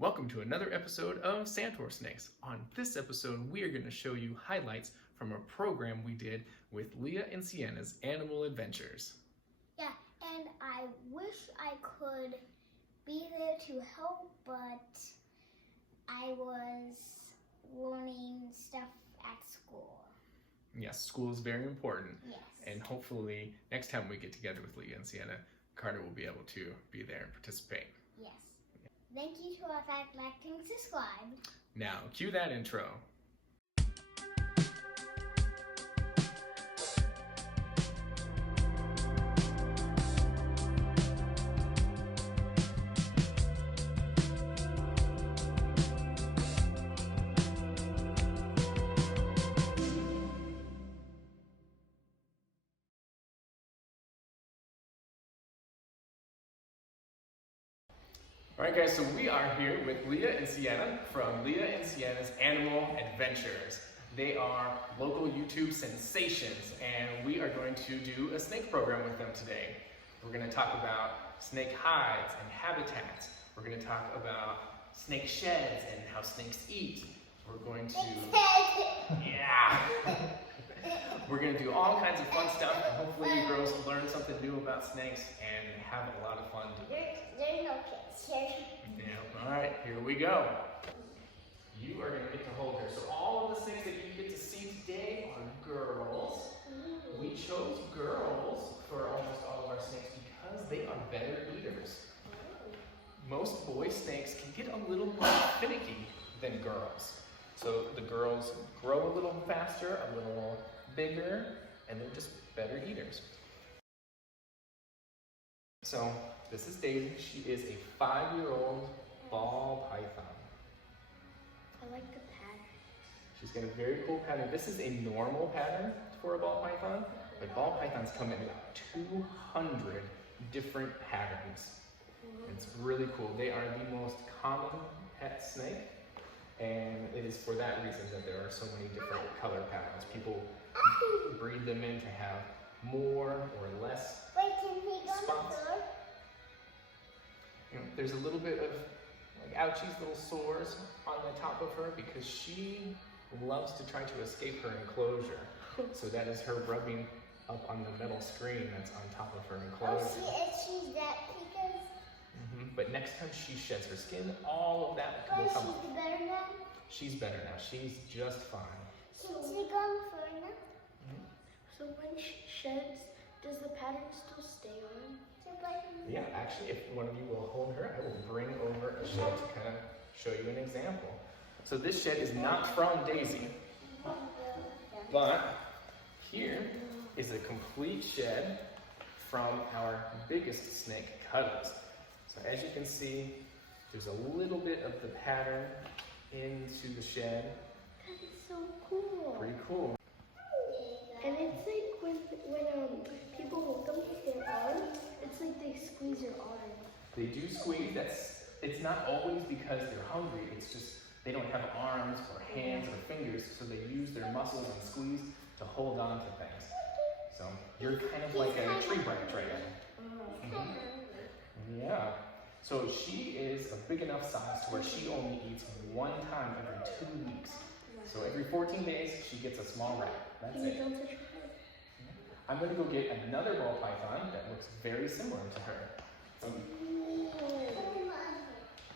Welcome to another episode of SantorSnakes. On this episode, we are going to show you highlights from a program we did with Lia and Sienna's Animal Adventures. Yeah, and I wish I could be there to help, but I was learning stuff at school. Yes, school is very important. Yes. And hopefully, next time we get together with Lia and Sienna, Carter will be able to be there and participate. Yes. Thank you to our fact, like, and subscribe. Now, cue that intro. Alright guys, so we are here with Lia and Sienna from Lia and Sienna's Animal Adventures. They are local YouTube sensations, and we are going to do a snake program with them today. We're going to talk about snake hides and habitats. We're going to talk about snake sheds and how snakes eat. We're going to... Yeah! We're going to do all kinds of fun stuff, and hopefully you girls learn something new about snakes and have a lot of fun doing it. There's no kids here. Yeah, alright, here we go. You are going to get to hold her. So all of the snakes that you get to see today are girls. We chose girls for almost all of our snakes because they are better eaters. Most boy snakes can get a little more finicky than girls. So the girls grow a little faster, a little bigger, and they're just better eaters. So this is Daisy. She is a 5-year-old ball python. I like the pattern. She's got a very cool pattern. This is a normal pattern for a ball python, but ball pythons come in about 200 different patterns. It's really cool. They are the most common pet snake, and it is for that reason that there are so many different color patterns. People breed them in to have more or less spots. You know, there's a little bit of like ouchies, little sores on the top of her because she loves to try to escape her enclosure. So that is her rubbing up on the metal screen that's on top of her enclosure. She's that because... But next time she sheds her skin, all of that will come off. She's better now? She's better now. She's just fine. She's gone for now? So when she sheds, does the pattern still stay on? Yeah, actually, if one of you will hold her, I will bring over a shed to kind of show you an example. So this shed is not from Daisy, but here is a complete shed from our biggest snake, Cuddles. So as you can see, there's a little bit of the pattern into the shed. That is so cool. Pretty cool. And it's like when people hold them with their arms, it's like they squeeze your arm. They do squeeze. It's not always because they're hungry. It's just they don't have arms or hands or fingers, so they use their muscles and squeeze to hold on to things. So you're kind of like a tree branch right now. Yeah. So she is a big enough size to where she only eats one time every 2 weeks. So every 14 days, she gets a small rat. That's it. I'm going to go get another ball python that looks very similar to her. So,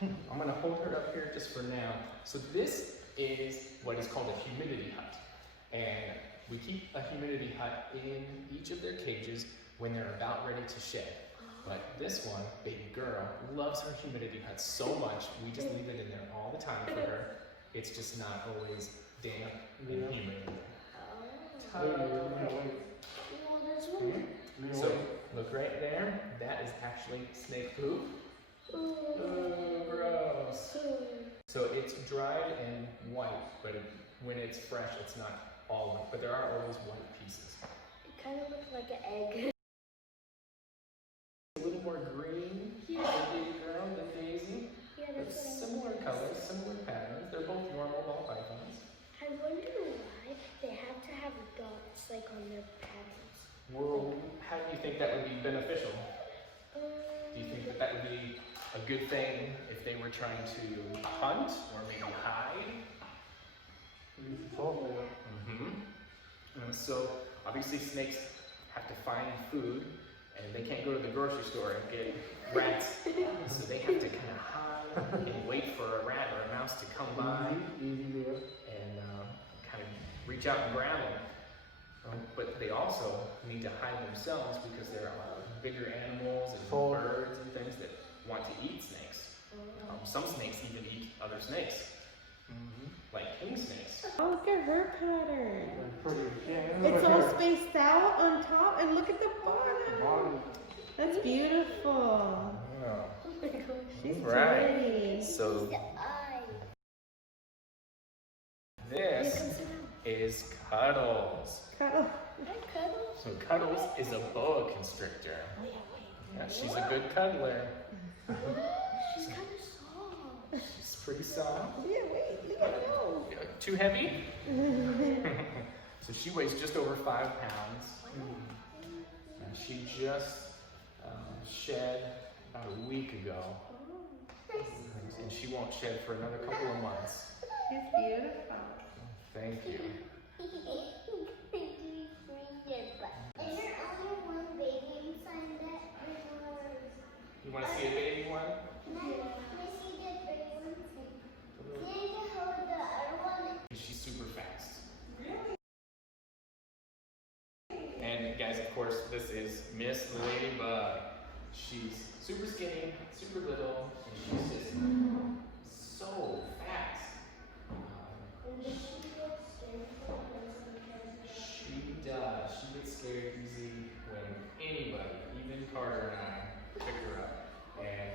I'm going to hold her up here just for now. So this is what is called a humidity hut. And we keep a humidity hut in each of their cages when they're about ready to shed. But this one, Babygirl, loves her humidity hut so much, we just leave it in there all the time for her. It's just not always damp and humid. So look right there, that is actually snake poop. Oh, gross. So it's dried and white, but when it's fresh, it's not all white, but there are always white pieces. It kind of looks like an egg. A little more green for Babygirl than Daisy. Yeah, But similar colors, similar patterns. They're both normal ball pythons. I wonder why they have to have dots like on their patterns. Well, how do you think that would be beneficial? Do you think that would be a good thing if they were trying to hunt or maybe hide. So obviously snakes have to find food, and they can't go to the grocery store and get rats. So they have to kind of hide and wait for a rat or a mouse to come by and kind of reach out and grab them. But they also need to hide themselves because there are bigger animals and birds and things that want to eat snakes. Some snakes even eat other snakes, like king snakes. Oh, look at her pattern. It's all spaced out on top, and look at the bottom. That's beautiful. Yeah. She's Right. pretty. So this is Cuddles. Cuddle. So Cuddles is a boa constrictor. Yeah, she's a good cuddler. She's kind of soft. She's pretty soft. Yeah, wait, look at her. Too heavy? So she weighs just over 5 pounds. And she just shed about a week ago. And she won't shed for another couple of months. She's beautiful. Thank you. Is there only one baby inside that? You want to see a baby one? Let me see the big one. Can you hold the other one? She's super fast. And guys, of course, this is Miss Ladybug. She's super skinny, super little, and she's just so fast. She does. She gets scared easy when anybody, even Carter and I, pick her up. And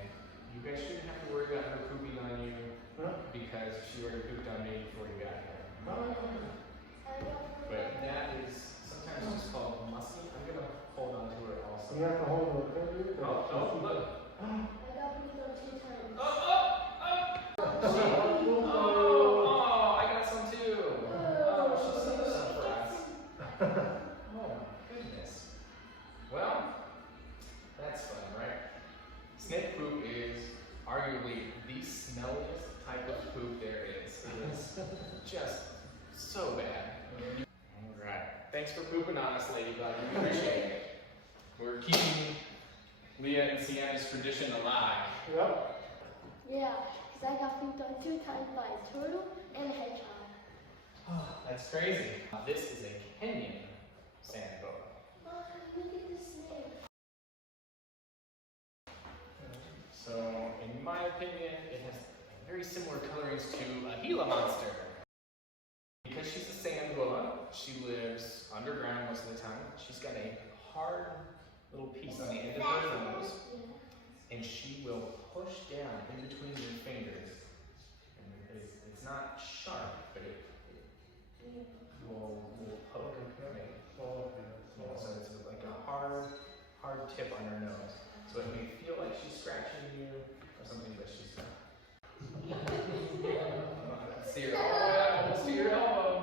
you guys shouldn't have to worry about her pooping on you because she already pooped on me before you got here. But that is sometimes just called mussy. I'm going to hold on to her also. You have to hold it. Oh, look. I got pooped on 2 times. Oh, I got some too. Oh, she's so surprised. Oh my goodness. Well, that's fun, right? Snake poop is arguably the smelliest type of poop there is. It is just so bad. All right. Thanks for pooping on us, Ladybug. We appreciate it. We're keeping Lia and Sienna's tradition alive. Yep. Yeah, because I got pooped on 2 times by a turtle and a hedgehog. Oh, that's crazy. This is a Kenyan sand boa. Oh, look at the snake. So, in my opinion, it has very similar colorings to a Gila monster. Because she's a sand boa, she lives underground most of the time. She's got a hard little piece on the end of her nose, and she will push down in between your fingers. And it's not sharp, but it will poke and make. So it's like a hard tip on her nose. So it may feel like she's scratching you or something, but she's not. See her elbow, almost to your elbow.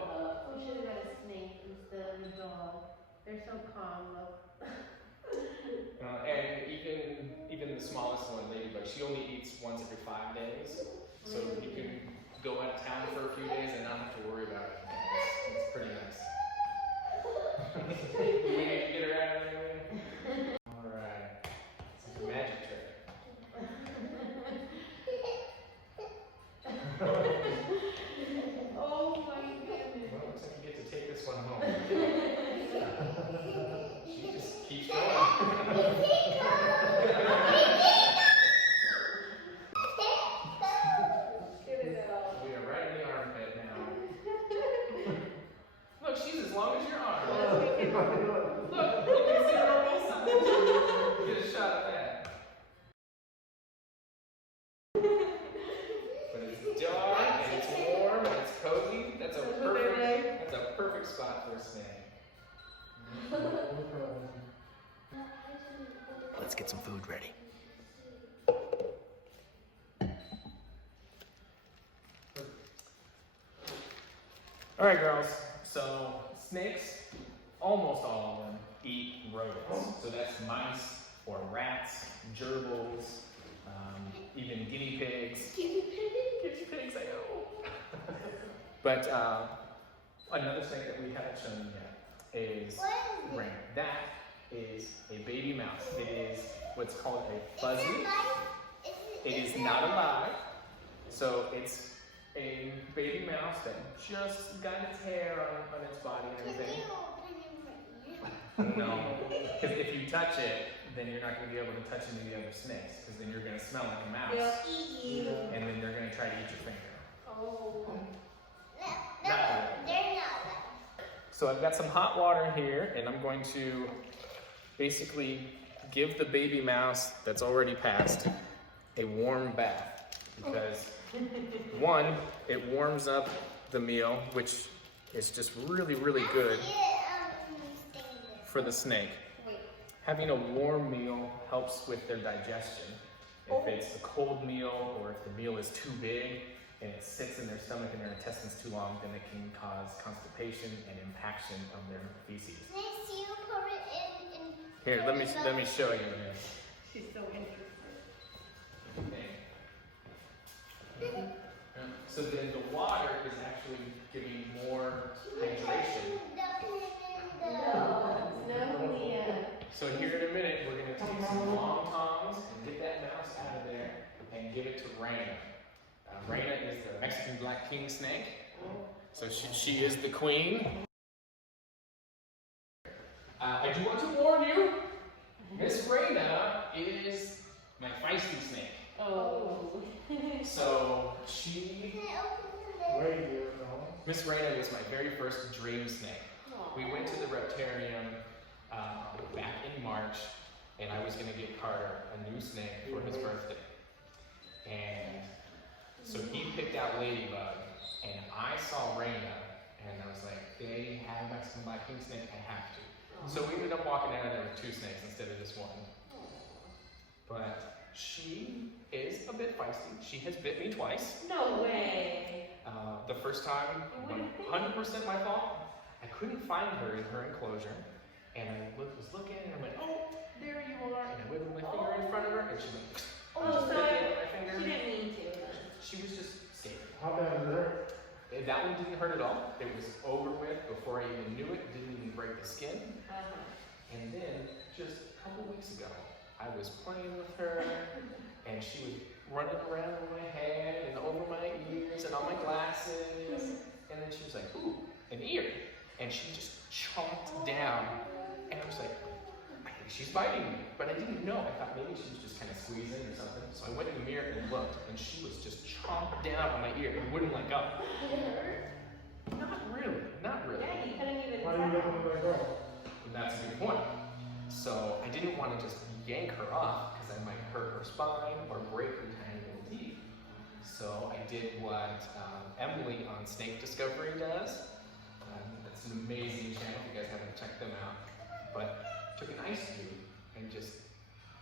We should have had a snake instead of a dog. They're so calm, look. And even the smallest one, Ladybug, she only eats once every 5 days. So you can go out of town for a few days and not have to worry about it. It's pretty nice. We need to get her out of there. Alright. It's like a magic trick. Oh my goodness. Well, looks like you get to take this one home. She just keeps going. We are right in the armpit now. Look, she's as long as your arm. Look, you can see her on both sides. Get a shot of that. But it's dark and it's warm and it's cozy. That's a perfect spot for a snake. Let's get some food ready. All right, girls. So snakes, almost all of them, eat rodents. So that's mice or rats, gerbils, even guinea pigs. Guinea pigs. Guinea pigs, I know. But another snake that we haven't shown you yet is Reina. That is a baby mouse. It is what's called a fuzzy. It is not alive. So it's a baby mouse that just got its hair on its body and everything. No, because if you touch it, then you're not going to be able to touch any of the other snakes, because then you're going to smell like a mouse. Yeah. And then they're going to try to eat your finger. Oh. No, they're not. So I've got some hot water here, and I'm going to basically give the baby mouse that's already passed a warm bath, because one, it warms up the meal, which is just really, really good for the snake. Having a warm meal helps with their digestion. If it's a cold meal, or if the meal is too big and it sits in their stomach and their intestines too long, then it can cause constipation and impaction of their feces. Here, let me show you. She's so interested. Okay. So then the water is actually giving more hydration. No, Lia. So here in a minute, we're going to take some long tongs and get that mouse out of there and give it to Reina. Reina is the Mexican black king snake. So she is the queen. I do want to warn you, Miss Reina is my feisty snake. Oh. So Miss Reina was my very first dream snake. We went to the reptarium back in March, and I was going to get Carter a new snake for his birthday. And so he picked out Ladybug, and I saw Reina, and I was like, they have a Mexican black king snake, I have to. So we ended up walking out of there with 2 snakes instead of just 1. But she is a bit feisty. She has bit me twice. No way. The first time, 100% my fault. I couldn't find her in her enclosure, and I was looking, and I went, oh, there you are, and I wiggled my finger in front of her, and she went, just bit me in my finger. She didn't mean to. She was just scared. How bad did it hurt? That one didn't hurt at all. It was over with before I even knew it. Didn't even break the skin. And then, just a couple weeks ago, I was playing with her, and she was running around on my head and over my ears and on my glasses. And then she was like, ooh, an ear. And she just chomped down. And I was like, I think she's biting me. But I didn't know. I thought maybe she was just kind of squeezing or something. So I went in the mirror and looked, and she was just chomped down on my ear and wouldn't let go. Did it hurt? Not really, not really. Yeah, you couldn't even Why did you let go? That's a good point. So I didn't want to just yank her off because I might hurt her spine or break her tiny little teeth. So I did what Emily on Snake Discovery does. That's an amazing channel if you guys haven't checked them out. But took an ice cube and just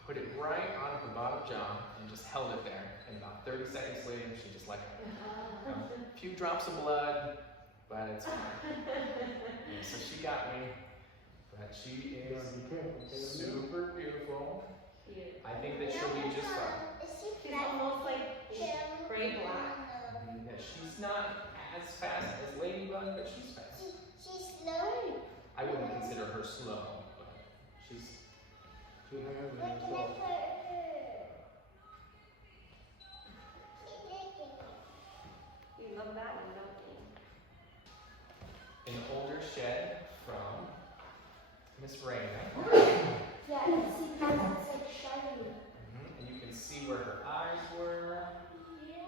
put it right on her bottom jaw and just held it there. And about 30 seconds later, she just let go. A few drops of blood, but it's fine. Yeah, so she got me. But she is super beautiful. Cute. I think that she'll be just fine. She's almost like gray black. Yeah, she's not as fast as Ladybug, but she's fast. She's slow. I wouldn't consider her slow, but she's. Where can I put her? You love that one, don't you? An older shed from Miss Reina. Yeah, it's like shiny. And you can see where her eyes were. Yeah.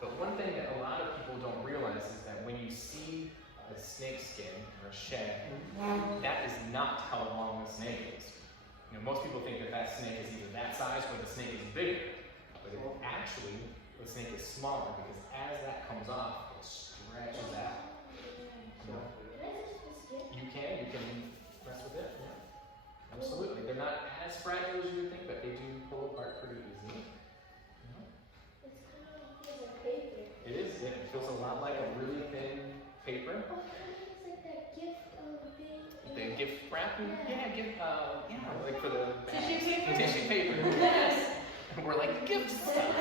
But one thing that a lot of people don't realize is that when you see a snake skin or a shed, that is not how long the snake is. You know, most people think that that snake is either that size or the snake is bigger. But actually, the snake is smaller because as that comes off, it stretches out. You can mess with it. Yeah. Absolutely. They're not as fragile as you would think, but they do pull apart pretty easily. It's kind of like paper. It is. It feels a lot like a really thin paper. Oh, it's like that gift thing. The gift wrapping. Yeah, like for the Tissue paper? Tissue paper. Yes. And we're like, gift stuff.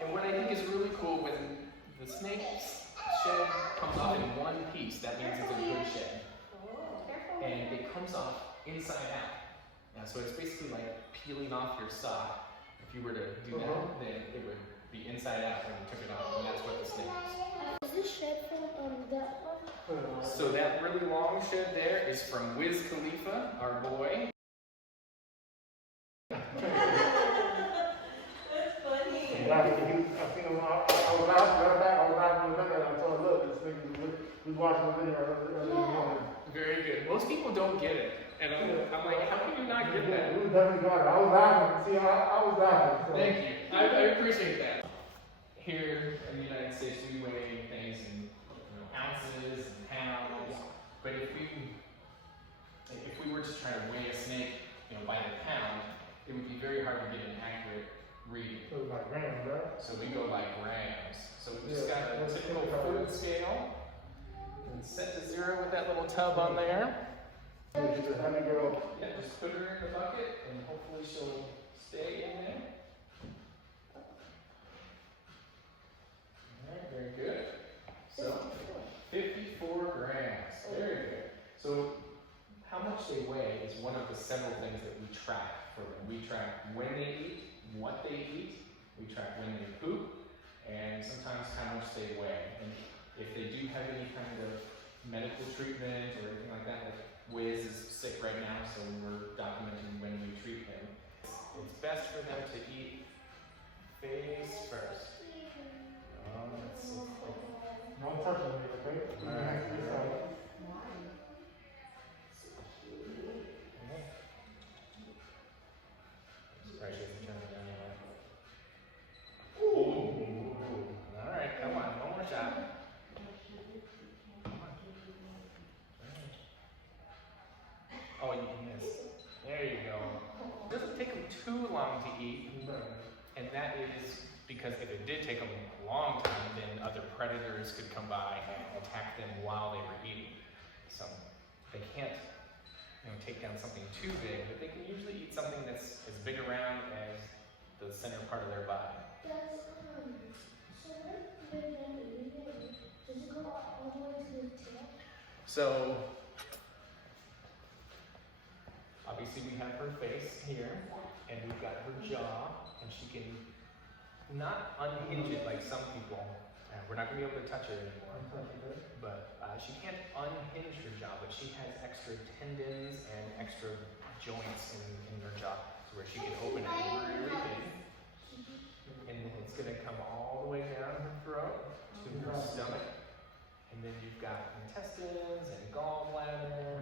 And what I think is really cool, when the snake's shed comes off in one piece, that means it's a good shed. And it comes off inside out. Yeah, so it's basically like peeling off your sock. If you were to do that, then it would be inside out when you took it off, and that's what the snake is. Is this shed from that one? So that really long shed there is from Wiz Khalifa, our boy. I was laughing and I told her, look, this nigga, we watched the video earlier in the morning. Very good. Most people don't get it. And I'm like, how can you not get that? We definitely got it. I was laughing. See, I was laughing. So. Thank you. I appreciate that. Here in the United States, we weigh things in ounces and pounds. But if we were to try to weigh a snake, by the pound, it would be very hard to get an accurate reading. So it was like grams, right? So we go by grams. So we just got a typical food scale and set to 0 with that little tub on there. She's a honey girl. Yeah, just put her in the bucket and hopefully she'll stay in there. Alright, very good. So 54 grams. Very good. So how much they weigh is one of the several things that we track for them. We track when they eat, what they eat, we track when they poop, and sometimes how much they weigh. And if they do have any kind of medical treatment or anything like that, like Wiz is sick right now, so we're documenting when we treat him. It's best for them to eat face first. Let's see. Don't touch me, okay? Alright. Right, she hasn't turned it down yet. Ooh. Alright, come on, one more shot. Oh, you missed. There you go. It doesn't take them too long to eat, and that is because if it did take them a long time, then other predators could come by and attack them while they were eating. So they can't take down something too big, but they can usually eat something that's as big around as the center part of their body. So obviously we have her face here, and we've got her jaw, and she can not unhinge it like some people. We're not going to be able to touch her anymore, but she can't unhinge her jaw, but she has extra tendons and extra joints in her jaw, so where she can open it really big, and then it's going to come all the way down her throat to her stomach, and then you've got intestines and gallbladder,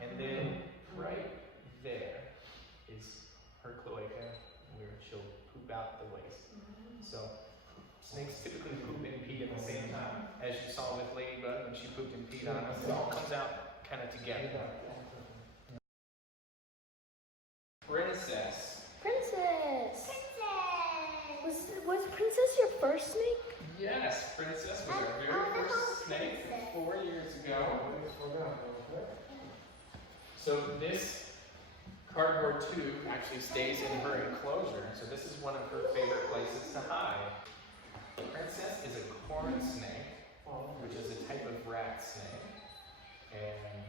and then right there is her cloaca, where she'll poop out the waste. So snakes typically poop and pee at the same time, as you saw with Ladybug when she pooped and peed on us. It all comes out kind of together. Princess. Princess! Was Princess your first snake? Yes, Princess was our very first snake 4 years ago. So this cardboard tube actually stays in her enclosure, so this is one of her favorite places to hide. Princess is a corn snake, which is a type of rat snake, and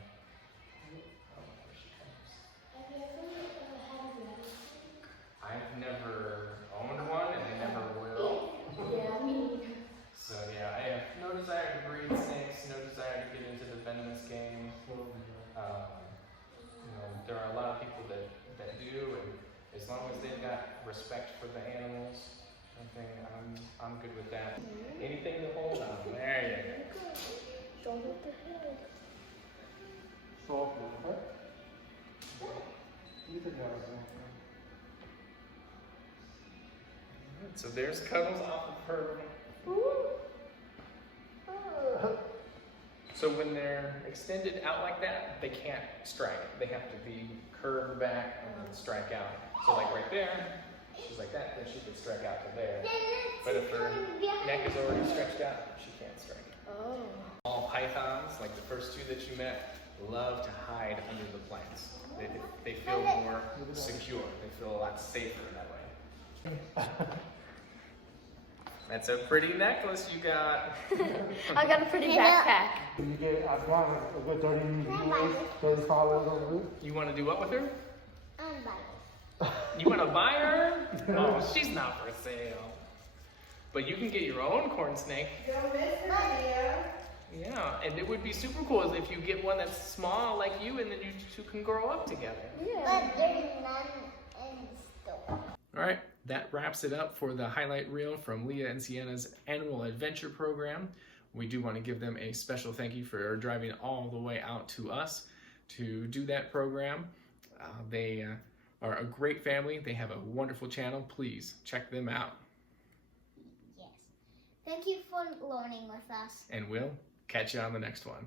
here she comes. I've never owned one, and I never will. Yeah, me. So yeah, I have no desire to breed snakes, no desire to get into the venomous game. There are a lot of people that do, and as long as they've got respect for the animals, I'm good with that. Anything to hold on. There you go. Don't hit the head. Softly, okay? You think that was So there's Cuddles off of her. So when they're extended out like that, they can't strike. They have to be curved back and then strike out. So like right there, she's like that, then she could strike out to there. But if her neck is already stretched out, she can't strike. Oh. All pythons, like the first two that you met, love to hide under the plants. They feel more secure. They feel a lot safer that way. That's a pretty necklace you got. I got a pretty backpack. You get, I've got a good 30 viewers, 30 followers on it. You want to do what with her? I'm biased. You want to buy her? Oh, she's not for sale. But you can get your own corn snake. Don't miss her, Lia. Yeah, and it would be super cool if you get one that's small like you, and then you two can grow up together. But there's none in store. All right, that wraps it up for the highlight reel from Lia and Sienna's annual adventure program. We do want to give them a special thank you for driving all the way out to us to do that program. They are a great family. They have a wonderful channel. Please check them out. Yes. Thank you for learning with us. And we'll catch you on the next one.